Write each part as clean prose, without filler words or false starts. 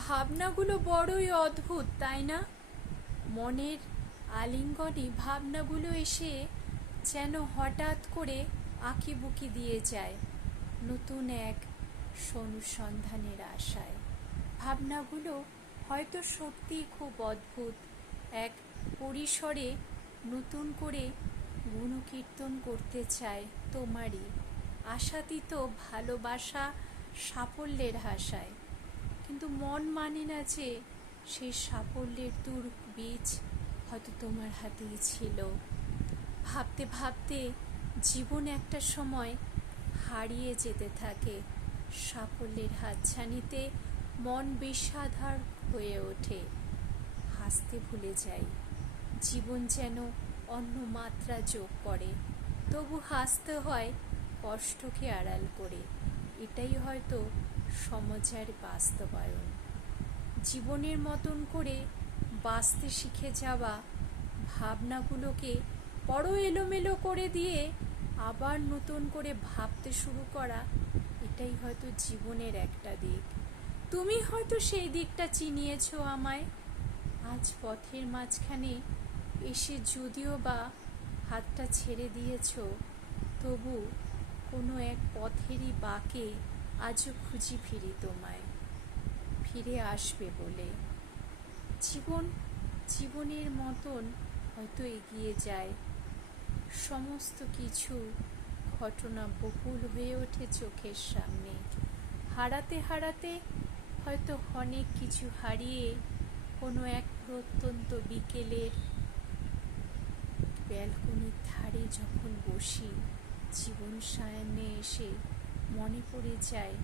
ভাবনাগুলো বড়ই অদ্ভুত, তাই না? মনের আলিঙ্গনে ভাবনাগুলো এসে যেন হঠাৎ করে আঁকিবুকি দিয়ে যায় নতুন এক অনুসন্ধানের আশায়। ভাবনাগুলো হয়তো সত্যিই খুব অদ্ভুত, এক পরিসরে নতুন করে গুণকীর্তন করতে চায় তোমারই আশাতীত ভালোবাসা সাফল্যের আশায়। কিন্তু মন মানে না যে সেই সাফল্যের দূর বীজ হয়তো তোমার হাতেই ছিল। ভাবতে ভাবতে জীবন একটা সময় হারিয়ে যেতে থাকে সাফল্যের হাতছানিতে। মন বিষাদার হয়ে ওঠে, হাসতে ভুলে যাই। জীবন যেন অন্য মাত্রা যোগ করে, তবু হাসতে হয় কষ্টকে আড়াল করে। এটাই হয়তো সমাজের বাস্তবায়ন। জীবনের মতন করে বাঁচতে শিখে যাওয়া ভাবনাগুলোকে বড় এলোমেলো করে দিয়ে আবার নতুন করে ভাবতে শুরু করা, এটাই হয়তো জীবনের একটা দিক। তুমি হয়তো সেই দিকটা চিনিয়েছো আমায়। আজ পথের মাঝখানে এসে যদিও বা হাতটা ছেড়ে দিয়েছো, তবু কোনো এক পথেরই বাঁকে আজও খুঁজি ফিরি তোমায়, ফিরে আসবে বলে। জীবন জীবনের মতন হয়তো এগিয়ে যায়, সমস্ত কিছু ঘটনা বহুল হয়ে ওঠে চোখের সামনে। হারাতে হারাতে হয়তো অনেক কিছু হারিয়ে কোনো এক প্রত্যন্ত বিকেলের ব্যালকনির ধারে যখন বসি, জীবন সায়ান্নে এসে মনে পড়ে যায়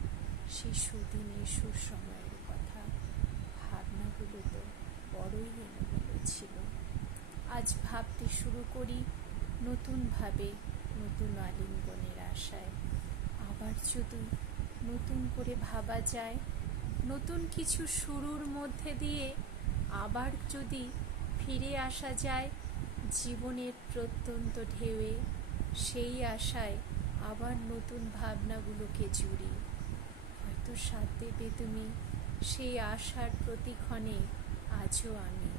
সেই সুদিনের সুসময়ের কথা। ভাবনাগুলো তো বড়ই এলোমেলো ছিল। আজ ভাবতে শুরু করি নতুনভাবে, নতুন আলিঙ্গনের আশায়। আবার যদি নতুন করে ভাবা যায়, নতুন কিছু শুরুর মধ্যে দিয়ে আবার যদি ফিরে আসা যায় জীবনের প্রত্যন্ত ঢেউয়ে, সেই আশায় আবার নতুন ভাবনাগুলোকে জুড়ি। হয়তো সাথ দেবে তুমি সেই আশার প্রতিক্ষণে আজও আমি।